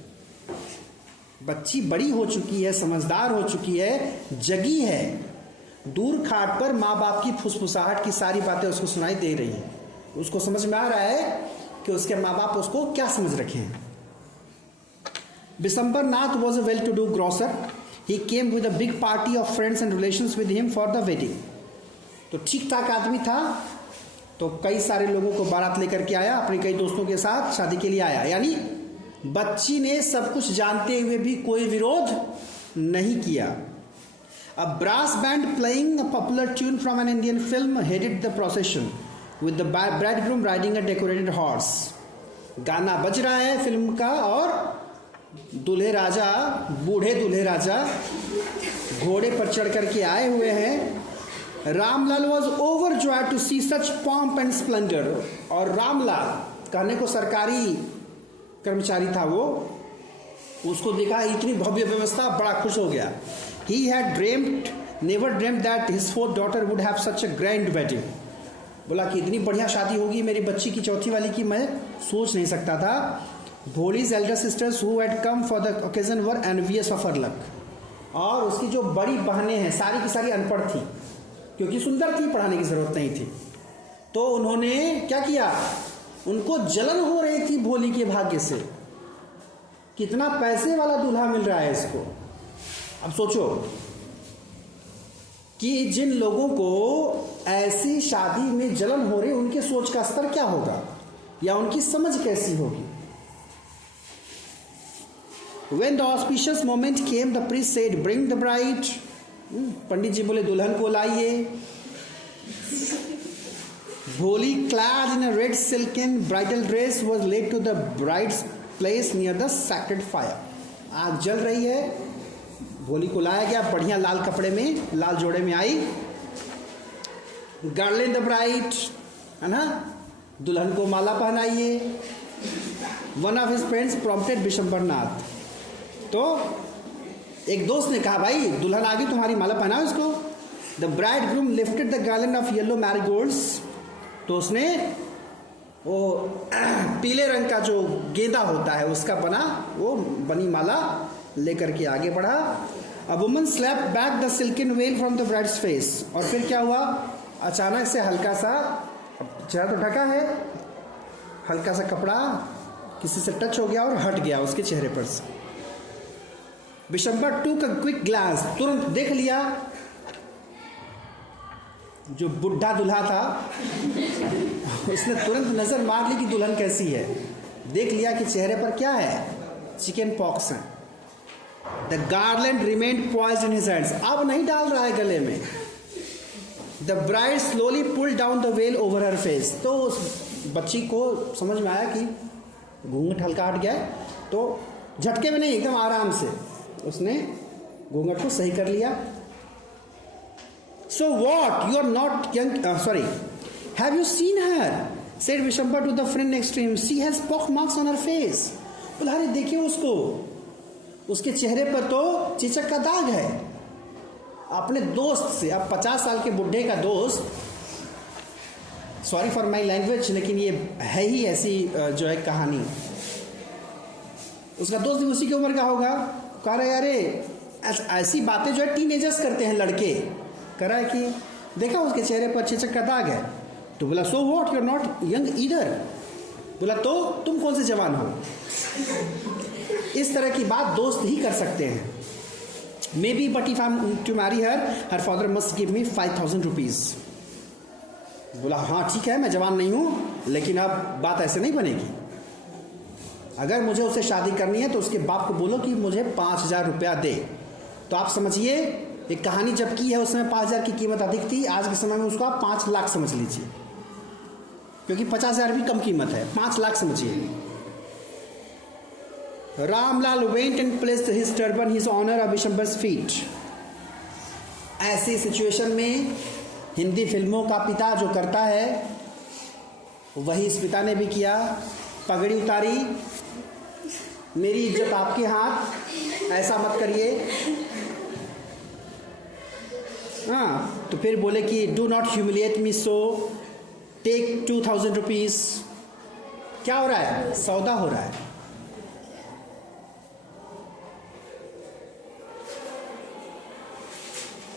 बच्ची बड़ी हो चुकी है, समझदार हो चुकी है, जगी है, दूर खाट पर माँ बाप की फुसफुसाहट की सारी बातें उसको सुनाई दे रही हैं। उसको समझ में आ रहा है कि उसके माँ बाप उसको क्या समझ रखे हैं। Bishambar Nath was a well to do grocer. He came with a big party of friends and relations with him for the wedding। तो ठीक ठाक आदमी था, तो कई सारे लोगों को बारात लेकर के आया, अपने कई दोस्तों के साथ शादी के लिए आया। यानी बच्ची ने सब कुछ जानते हुए भी कोई विरोध नहीं किया। A brass band playing a popular tune from an Indian film headed the procession with the bridegroom riding a decorated horse. गाना बज रहा है फिल्म का और दूल्हे राजा, बूढ़े दूल्हे राजा घोड़े पर चढ़ करके आए हुए हैं। Ramlal was overjoyed to see such pomp and splendor. और रामलाल कहने को सरकारी कर्मचारी था वो, उसको देखा इतनी भव्य व्यवस्था, बड़ा खुश हो गया। He had never dreamt that his fourth daughter would have such a grand wedding. बोला कि इतनी बढ़िया शादी होगी मेरी बच्ची की, चौथी वाली की, मैं सोच नहीं सकता था। Bholi's elder sisters who had come for the occasion were envious of her luck. और उसकी जो बड़ी बहनें हैं सारी की सारी अनपढ़ थी, क्योंकि सुंदर थी, पढ़ाने की जरूरत नहीं थी। तो उन्होंने क्या किया, उनको जलन हो रही थी भोली के भाग्य से, कितना पैसे वाला दूल्हा मिल रहा है इसको। अब सोचो कि जिन लोगों को ऐसी शादी में जलन हो रही, उनके सोच का स्तर क्या होगा या उनकी समझ कैसी होगी। When the auspicious moment came, the priest said, "Bring the bride." पंडित जी बोले दुल्हन को लाइए। Bholi, clad in a red silken bridal dress, was led to the bride's place near the sacred fire. आग जल रही है, भोली को लाया गया, बढ़िया लाल कपड़े में, लाल जोड़े में आई। गार्लैंड द ब्राइड, है ना, दुल्हन को माला पहनाइए। One of his friends prompted Vishambar Nath. तो एक दोस्त ने कहा भाई दुल्हन आ गई, तुम्हारी माला पहनाओ इसको। The bride groom lifted the garland of yellow marigolds. तो उसने वो पीले रंग का जो गेंदा होता है उसका वो बनी माला लेकर के आगे बढ़ा। A woman slapped back the silken veil from the bride's face. और फिर क्या हुआ, अचानक से हल्का सा, चेहरा तो ढका है, हल्का सा कपड़ा किसी से टच हो गया और हट गया उसके चेहरे पर से। Vishambar took a quick glance, तुरंत देख लिया, जो बुढ़ा दूल्हा था उसने तुरंत नजर मार ली कि दुल्हन कैसी है। देख लिया कि चेहरे पर क्या है, चिकन पॉक्स है। The garland remained poised in his hands. अब नहीं डाल रहा है गले में। The bride slowly pulled down the veil over her face. तो उस बच्ची को समझ में आया कि घूंघट हल्का हट गया है, तो झटके में नहीं, एकदम आराम से उसने घूंघट को सही कर लिया। So what? You are not young. Sorry. Have you seen her? Said Vishamba to the friend next to him. She has pock marks on her face. बोला अरे देखिए उसको, उसके चेहरे पर तो चीचक का दाग है। अपने दोस्त से, अब 50 साल के बुढ़े का दोस्त, सॉरी फॉर माई लैंग्वेज, लेकिन ये है ही ऐसी जो है कहानी। उसका दोस्त भी उसी की उम्र का होगा, कह रहा है अरे ऐसी बातें जो है टीनेजर्स करते हैं लड़के, कह रहा है कि देखा उसके चेहरे पर चीचक का दाग है। तो बोला so what, you are not young either. बोला तो तुम कौन से जवान हो। इस तरह की बात दोस्त ही कर सकते हैं। Maybe but if I am to marry her father must give me 5000 rupees. बोला हाँ ठीक है, मैं जवान नहीं हूँ, लेकिन अब बात ऐसे नहीं बनेगी। अगर मुझे उससे शादी करनी है तो उसके बाप को बोलो कि मुझे 5000 रुपया दे। तो आप समझिए, एक कहानी जब की है उस समय 5000 की कीमत अधिक थी, आज के समय में उसको आप 5 लाख समझ लीजिए, क्योंकि 50,000 भी कम कीमत है, 5 लाख समझिए। Ramlal went and placed his turban, his honor of Vishambar's feet. ऐसी सिचुएशन में हिंदी फिल्मों का पिता जो करता है वही इस पिता ने भी किया। पगड़ी उतारी, मेरी इज्जत आपके हाथ, ऐसा मत करिए। हाँ, तो फिर बोले कि do not humiliate me, so take 2000 rupees. क्या हो रहा है, सौदा हो रहा है।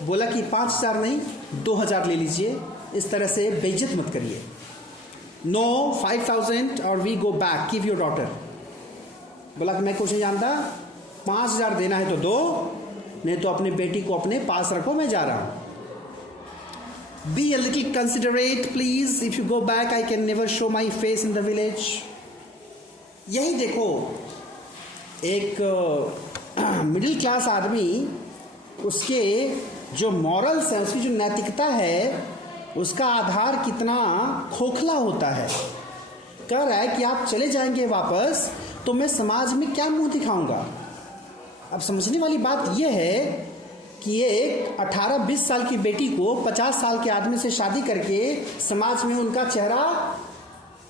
बोला कि 5000 नहीं 2000 ले लीजिए, इस तरह से बेइज्जत मत करिए। नो 5000 और we go back, give your daughter. बोला कि मैं कुछ नहीं जानता, 5000 देना है तो दो, नहीं तो अपनी बेटी को अपने पास रखो, मैं जा रहा हूं। Be a little considerate, please. If you go back, I can never show my face in the village. यही देखो, एक मिडिल क्लास आदमी, उसके जो मॉरल्स हैं, उसकी जो नैतिकता है, उसका आधार कितना खोखला होता है। कह रहा है कि आप चले जाएंगे वापस तो मैं समाज में क्या मुंह दिखाऊंगा। अब समझने वाली बात यह है कि एक 18-20 साल की बेटी को 50 साल के आदमी से शादी करके समाज में उनका चेहरा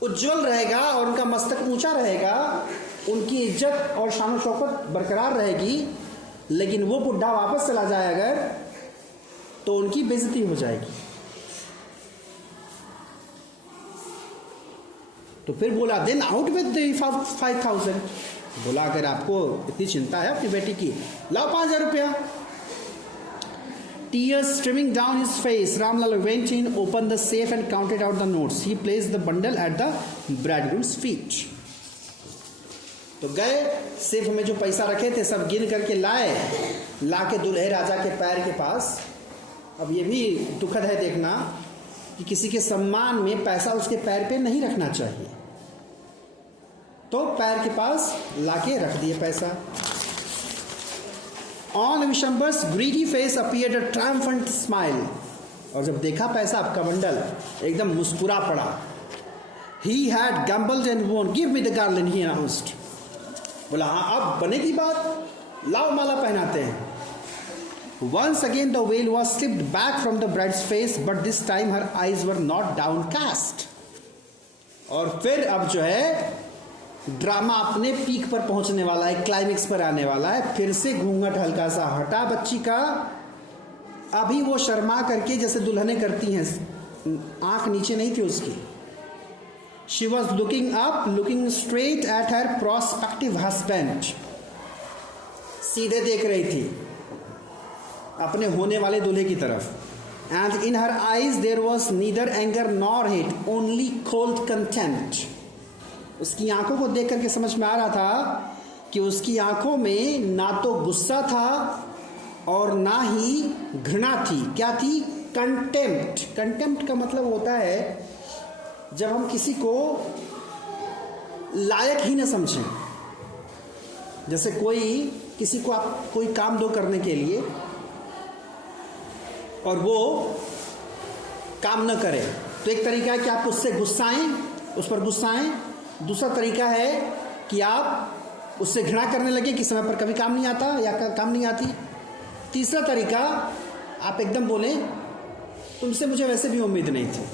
उज्जवल रहेगा और उनका मस्तक ऊंचा रहेगा, उनकी इज्जत और शान शौकत बरकरार रहेगी। लेकिन वो बुढ़ा वापस चला जाए अगर, तो उनकी बेइज्जती हो जाएगी। तो फिर बोला देन आउट विद 5,000। बोला अगर आपको इतनी चिंता है अपनी बेटी की, लाओ 5,000 रुपया। Tears streaming down his face, Ramlal went in, opened the safe and counted out the notes. He placed the bundle at the bridegroom's feet. तो गए, सेफ में जो पैसा रखे थे सब गिन करके ला के दूल्हे राजा के पैर के पास। अब ये भी दुखद है देखना कि किसी के सम्मान में पैसा उसके पैर पे नहीं रखना चाहिए, तो पैर के पास लाके रख दिए पैसा। On Vishambar's greedy face appeared a triumphant smile. और जब देखा पैसा, आपका बंडल, एकदम मुस्कुरा पड़ा। He had gambled and won. Give me the garland, he announced. बोला हाँ अब बनेगी बात, लाओ माला पहनाते हैं। Once again the veil was slipped back from the bride's face, but this time her eyes were not downcast. और फिर अब जो है ड्रामा अपने पीक पर पहुंचने वाला है, क्लाइमेक्स पर आने वाला है। फिर से घूंघट हल्का सा हटा बच्ची का। अभी वो शर्मा करके जैसे दुल्हने करती हैं, आंख नीचे नहीं थी उसकी। She was looking up, looking straight at her prospective husband. सीधे देख रही थी अपने होने वाले दूल्हे की तरफ। And in her eyes there was neither anger nor hate, only cold contempt. उसकी आंखों को देख करके समझ में आ रहा था कि उसकी आंखों में ना तो गुस्सा था और ना ही घृणा थी। क्या थी? कंटेम्प्ट। कंटेम्प्ट का मतलब होता है जब हम किसी को लायक ही न समझें। जैसे किसी को आप कोई काम दो करने के लिए और वो काम न करे, तो एक तरीका है कि आप उससे गुस्साएं, उस पर गुस्साएं। दूसरा तरीका है कि आप उससे घृणा करने लगे कि समय पर कभी काम नहीं आता या काम नहीं आती। तीसरा तरीका, आप एकदम बोलें तुमसे मुझे वैसे भी उम्मीद नहीं थी।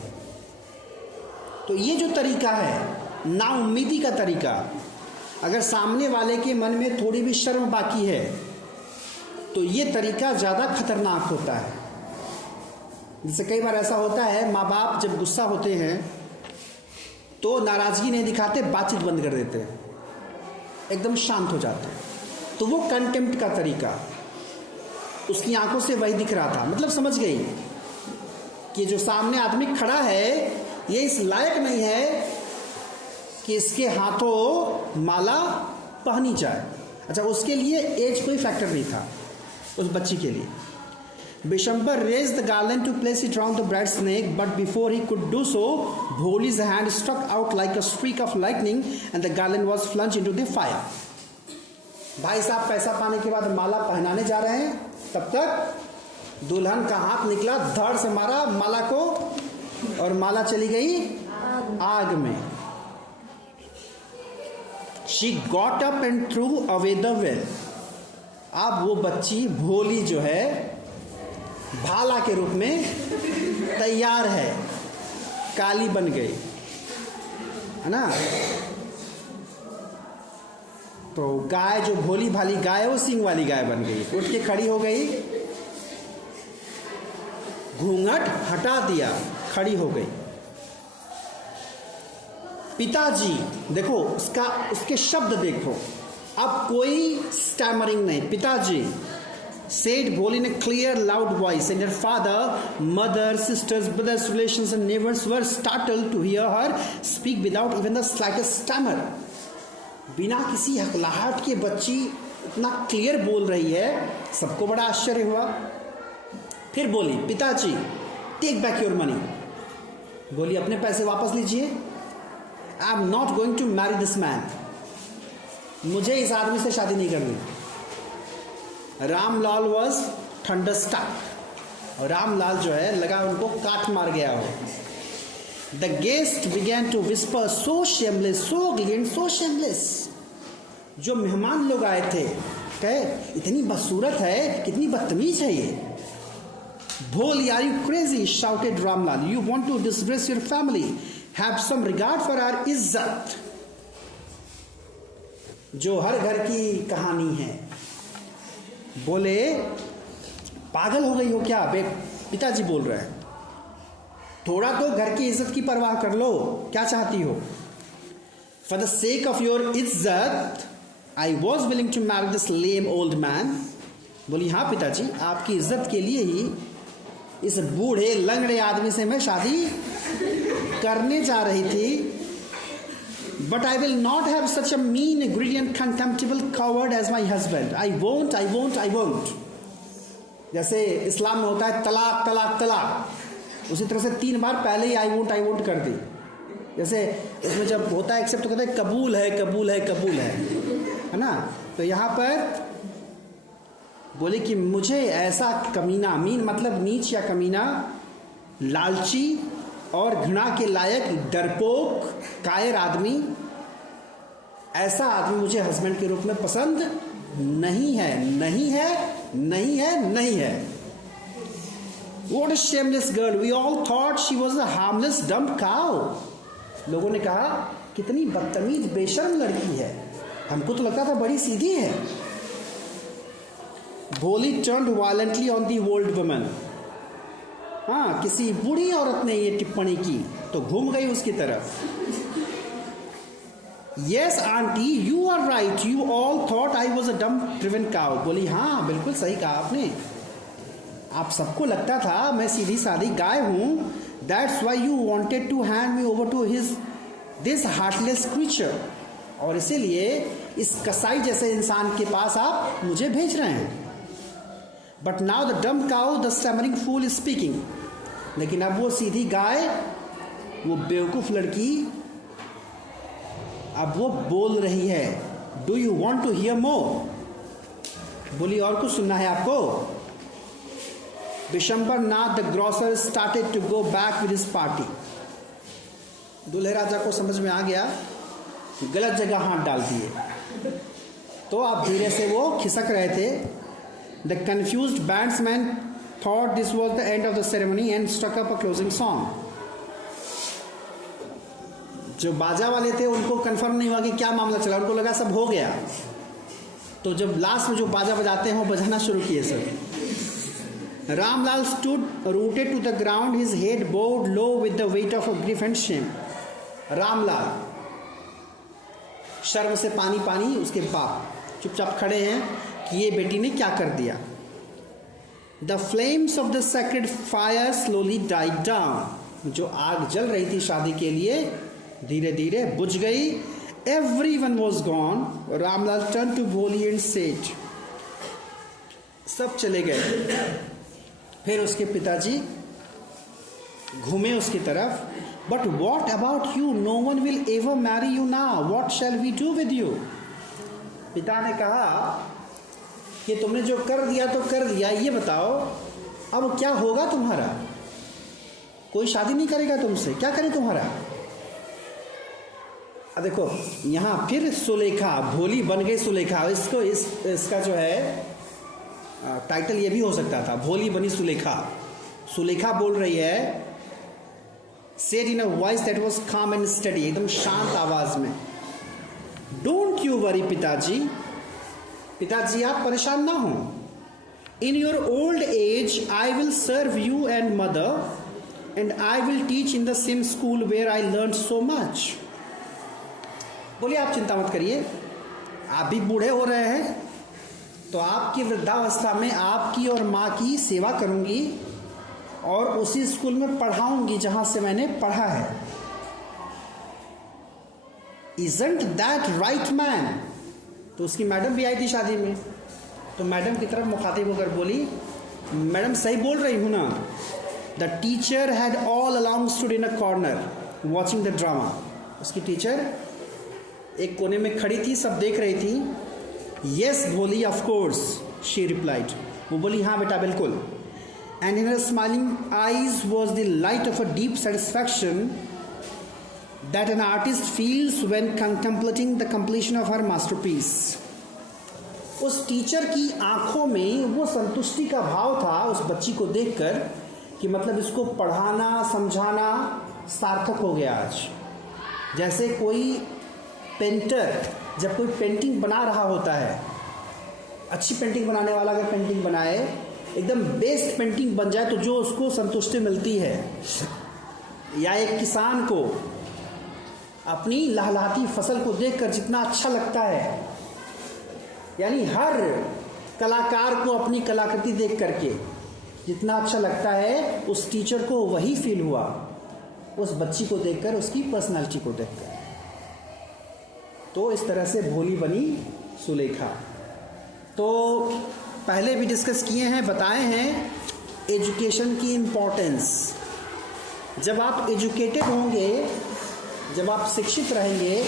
तो ये जो तरीका है ना उम्मीदी का तरीका, अगर सामने वाले के मन में थोड़ी भी शर्म बाकी है तो ये तरीका ज़्यादा खतरनाक होता है। जैसे कई बार ऐसा होता है, माँ बाप जब गुस्सा होते हैं तो नाराज़गी नहीं दिखाते, बातचीत बंद कर देते हैं, एकदम शांत हो जाते हैं। तो वो कंटेम्प्ट का तरीका, उसकी आंखों से वही दिख रहा था। मतलब समझ गई कि जो सामने आदमी खड़ा है ये इस लायक नहीं है कि इसके हाथों माला पहनी जाए। अच्छा, उसके लिए एज कोई फैक्टर नहीं था उस बच्ची के लिए। Bishambar raised the garland to place it round the bride's neck, but before he could do so, Bholi's hand struck out like a streak of lightning and the garland was plunged into the fire. भाई साहब पैसा पाने के बाद माला पहनाने जा रहे हैं, तब तक दुल्हन का हाथ निकला, धड़ से मारा माला को और माला चली गई आग में। She got up and threw away the veil. अब वो बच्ची भोली जो है भाला के रूप में तैयार है, काली बन गई है ना। तो गाय जो भोली भाली गाय, वो सींग वाली गाय बन गई, उठ के खड़ी हो गई, घूंघट हटा दिया, खड़ी हो गई। पिताजी देखो उसके शब्द देखो, अब कोई स्टैमरिंग नहीं। पिताजी said Bholi in a clear, loud voice, and her father, mother, sisters, brothers, relations, and neighbors were startled to hear her speak without even the slightest stammer. बिना किसी हकलाहट के बच्ची इतना क्लियर बोल रही है, सबको बड़ा आश्चर्य हुआ। फिर बोली, पिताजी टेक बैक योर मनी। बोली अपने पैसे वापस लीजिए। I am not going to marry this man, मुझे इस आदमी से शादी नहीं करनी। रामलाल वॉज थंडरस्ट्रक, और रामलाल जो है लगा उनको काट मार गया हो। The guest began to whisper, so shameless, so defiant, so shameless. जो मेहमान लोग आए थे कहे इतनी बदसूरत है, कितनी बदतमीज है ये। Bholi, are you crazy, shouted Ramlal, you want to disgrace your family, have some regard for our izzat. जो हर घर की कहानी है। बोले पागल हो गई हो क्या? पिताजी बोल रहे हैं, थोड़ा तो घर की इज्जत की परवाह कर लो, क्या चाहती हो? For the sake of your इज्जत I was willing to marry this lame old man. बोली हाँ पिताजी, आपकी इज्जत के लिए ही इस बूढ़े लंगड़े आदमी से मैं शादी करने जा रही थी। But I will not have such a mean, greedy and contemptible coward as my husband. I won't, I won't, I won't. जैसे इस्लाम में होता है तलाक तलाक तलाक, उसी तरह से 3 बार पहले ही आई वोंट कर दी। जैसे इसमें जब होता है एक्सेप्ट तो कहते हैं कबूल है कबूल है कबूल है ना। तो यहाँ पर बोले कि मुझे ऐसा कमीना, मीन मतलब नीच या कमीना, लालची और घृणा के लायक, डरपोक, कायर आदमी, ऐसा आदमी मुझे हस्बैंड के रूप में पसंद नहीं है, नहीं है, नहीं है, नहीं है। What a shameless girl! We all thought she was a harmless dumb cow. लोगों ने कहा कितनी बदतमीज बेशर्म लड़की है, हमको तो लगता था बड़ी सीधी है। भोली turned violently on the old woman. हाँ, किसी बूढ़ी औरत ने ये टिप्पणी की तो घूम गई उसकी तरफ। Yes aunty, you are right. You all thought I was a dumb driven cow. बोली हाँ बिल्कुल सही कहा आपने, आप सबको लगता था मैं सीधी सादी गाय हूं। That's why you wanted to hand me over to this heartless creature. और इसीलिए इस कसाई जैसे इंसान के पास आप मुझे भेज रहे हैं। But now the dumb cow, the stammering fool is speaking. लेकिन अब वो सीधी गाय, वो बेवकूफ लड़की, अब वो बोल रही है। Do you want to hear more? बोली और कुछ सुनना है आपको? Bishambar Nath the grocer started to go back with his party. दूल्हे राजा को समझ में आ गया गलत जगह हाथ डाल दिए, तो आप धीरे से वो खिसक रहे थे। The confused bandsman thought this was the end of the ceremony and struck up a closing song. जो बाजा वाले थे उनको कंफर्म नहीं हुआ कि क्या मामला चला, उनको लगा सब हो गया, तो जब लास्ट में जो बाजा बजाते हैं वो बजाना शुरू किए सब। Ramlal stood rooted to the ground, his head bowed low with the weight of a grief and shame. Ramlal शर्म से पानी पानी, उसके बाप चुपचाप खड़े हैं कि ये बेटी ने क्या कर दिया। The flames of the sacred fire slowly died down. जो आग जल रही थी शादी के लिए धीरे धीरे बुझ गई। Everyone was gone. Ramlal turned to Bholi and said, सब चले गए। फिर उसके पिताजी घूमे उसकी तरफ। But what about you? No one will ever marry you now, what shall we do with you? पिता ने कहा कि तुमने जो कर दिया तो कर दिया, ये बताओ अब क्या होगा तुम्हारा? कोई शादी नहीं करेगा तुमसे, क्या करे तुम्हारा? देखो यहाँ फिर सुलेखा, भोली बन गई सुलेखा। इसको इसका जो है टाइटल ये भी हो सकता था, भोली बनी सुलेखा। सुलेखा बोल रही है, said in a voice that was calm and steady, एकदम शांत आवाज में, डोंट यू वरी पिताजी, पिताजी आप परेशान ना हो। In your old age I will serve you and mother and I will teach in the same school where I learn so much. बोलिए आप चिंता मत करिए, आप भी बूढ़े हो रहे हैं तो आपकी वृद्धावस्था में आपकी और माँ की सेवा करूंगी और उसी स्कूल में पढ़ाऊंगी जहां से मैंने पढ़ा है। Isn't that right man? तो उसकी मैडम भी आई थी शादी में, तो मैडम की तरफ मुखातिब होकर बोली, मैडम सही बोल रही हूं ना? The teacher had all along stood in a corner watching the drama. उसकी टीचर एक कोने में खड़ी थी, सब देख रही थी। यस भोली, ऑफ कोर्स, शी रिप्लाइड। वो बोली हाँ बेटा बिल्कुल। And in her smiling eyes was the light of a deep satisfaction that an artist feels when contemplating the completion of her masterpiece. उस टीचर की आंखों में वो संतुष्टि का भाव था उस बच्ची को देखकर कि मतलब इसको पढ़ाना समझाना सार्थक हो गया आज। जैसे कोई पेंटर जब कोई पेंटिंग बना रहा होता है, अच्छी पेंटिंग बनाने वाला अगर पेंटिंग बनाए, एकदम बेस्ट पेंटिंग बन जाए, तो जो उसको संतुष्टि मिलती है, या एक किसान को अपनी लहलहाती फसल को देखकर जितना अच्छा लगता है, यानी हर कलाकार को अपनी कलाकृति देख करके जितना अच्छा लगता है, उस टीचर को वही फील हुआ उस बच्ची को देखकर, उसकी पर्सनालिटी को देखकर। तो इस तरह से भोली बनी सुलेखा। तो पहले भी डिस्कस किए हैं, बताए हैं एजुकेशन की इम्पोर्टेंस। जब आप एजुकेटेड होंगे, जब आप शिक्षित रहेंगे,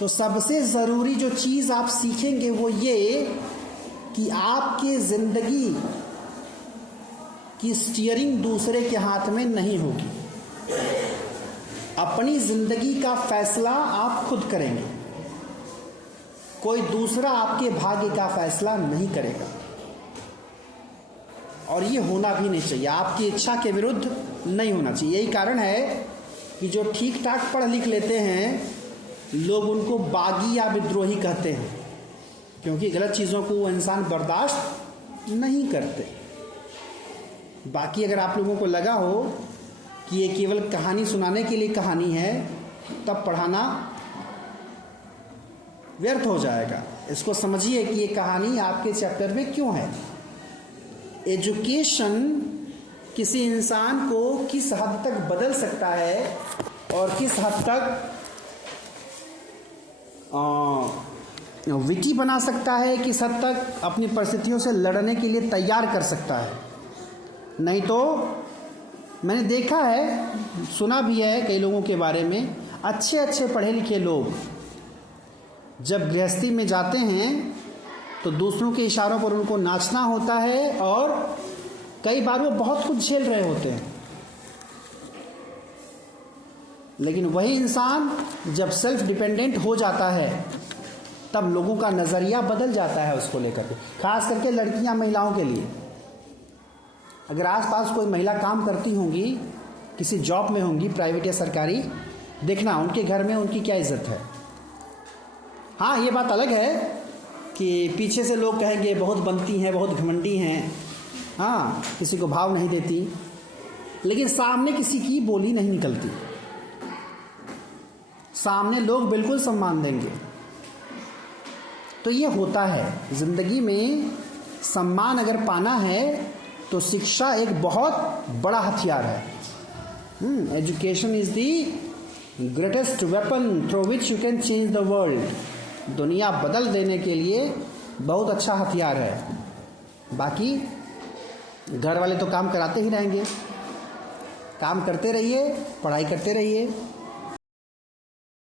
तो सबसे ज़रूरी जो चीज़ आप सीखेंगे वो ये कि आपकी ज़िंदगी की स्टीयरिंग दूसरे के हाथ में नहीं होगी। अपनी ज़िंदगी का फैसला आप खुद करेंगे, कोई दूसरा आपके भाग्य का फैसला नहीं करेगा। और ये होना भी नहीं चाहिए, आपकी इच्छा के विरुद्ध नहीं होना चाहिए। यही कारण है कि जो ठीक ठाक पढ़ लिख लेते हैं, लोग उनको बागी या विद्रोही कहते हैं, क्योंकि गलत चीज़ों को वो इंसान बर्दाश्त नहीं करते। बाकी अगर आप लोगों को लगा हो कि ये केवल कहानी सुनाने के लिए कहानी है, तब पढ़ाना व्यर्थ हो जाएगा। इसको समझिए कि ये कहानी आपके चैप्टर में क्यों है। एजुकेशन किसी इंसान को किस हद तक बदल सकता है और किस हद तक विकी बना सकता है, किस हद तक अपनी परिस्थितियों से लड़ने के लिए तैयार कर सकता है। नहीं तो मैंने देखा है, सुना भी है कई लोगों के बारे में, अच्छे अच्छे पढ़े लिखे लोग जब गृहस्थी में जाते हैं तो दूसरों के इशारों पर उनको नाचना होता है, और कई बार वो बहुत कुछ झेल रहे होते हैं। लेकिन वही इंसान जब सेल्फ डिपेंडेंट हो जाता है, तब लोगों का नज़रिया बदल जाता है उसको लेकर के। खास करके लड़कियां, महिलाओं के लिए। अगर आसपास कोई महिला काम करती होंगी, किसी जॉब में होंगी, प्राइवेट या सरकारी, देखना उनके घर में उनकी क्या इज्जत है। हाँ, ये बात अलग है कि पीछे से लोग कहेंगे बहुत बनती हैं, बहुत घमंडी हैं, हाँ, किसी को भाव नहीं देती, लेकिन सामने किसी की बोली नहीं निकलती। सामने लोग बिल्कुल सम्मान देंगे। तो ये होता है ज़िंदगी में। सम्मान अगर पाना है तो शिक्षा एक बहुत बड़ा हथियार है। Education is the greatest weapon through which you can change the world. दुनिया बदल देने के लिए बहुत अच्छा हथियार है। बाकी घर वाले तो काम कराते ही रहेंगे। काम करते रहिए, पढ़ाई करते रहिए।